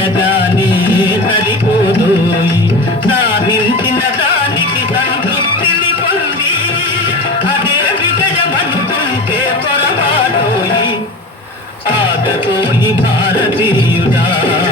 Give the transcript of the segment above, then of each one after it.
దాని సరిపోదు సాధించిన భారతీయుడా.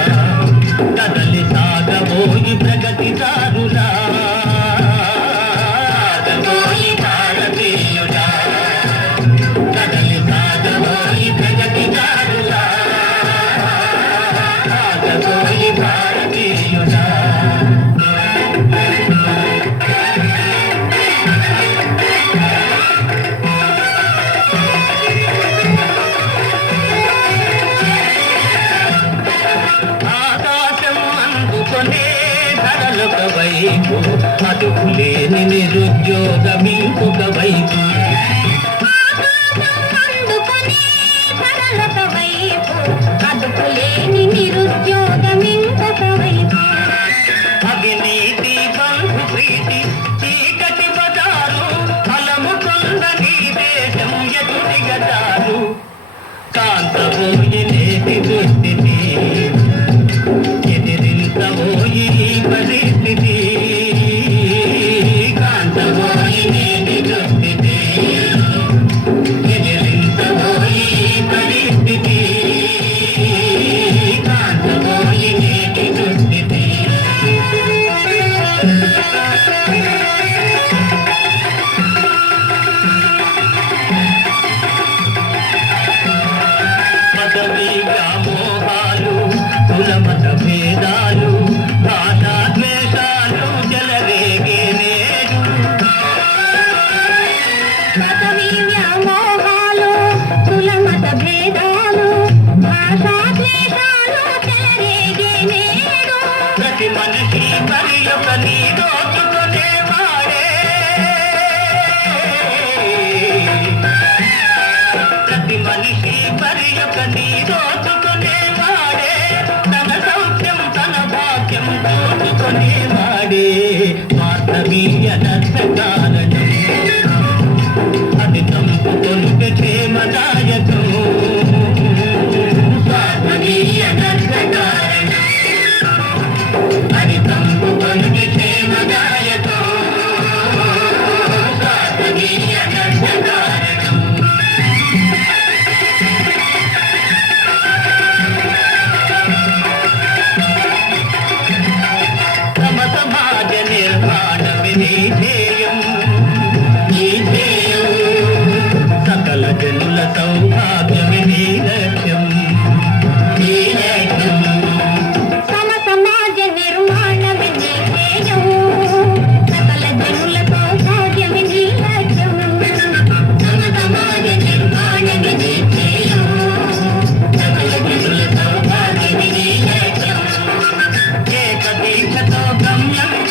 వైపు. అదుపు లేని నిరుద్యోగం ఇంకొక వైపు కాంతము मोबालू तुल मत भेदा தானே வாடே பார்த்தமீ అది నీ ధ్యేయం నీ ధ్యేయం సకల జనుల సౌభాగ్యమి నీ లక్ష్యం నీ లక్ష్యం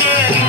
Yeah.